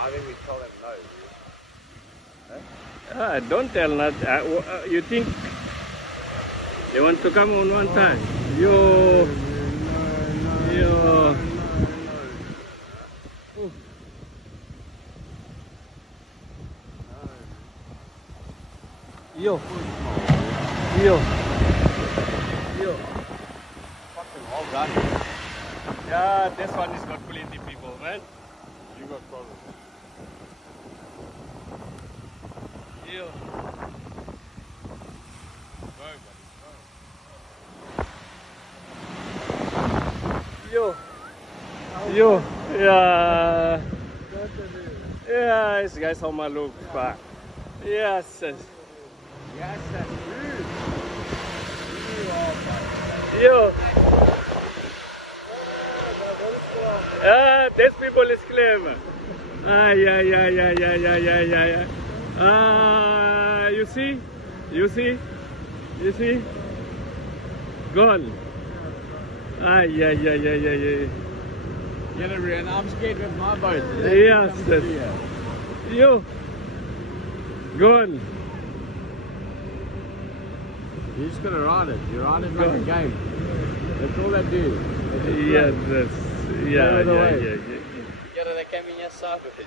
I think we tell them no. Don't tell not. You think they want to come on one time? Yo. Yo. Fucking all done. Yeah, this one is not plenty people, man. You got problems. Yo. Go, buddy, Yo. Yo. Yeah. Yeah, this guy's on my look back. Yes. Yes, that's rude. Yo. These people is clever. Yeah. You see? Gone. Yeah. Get it, Rian. I'm scared with my boat. Yes. Yo. Gone. You just gotta ride it. You ride it like a game. That's all they do. Yes. Yeah. Get it, they came in your side with it.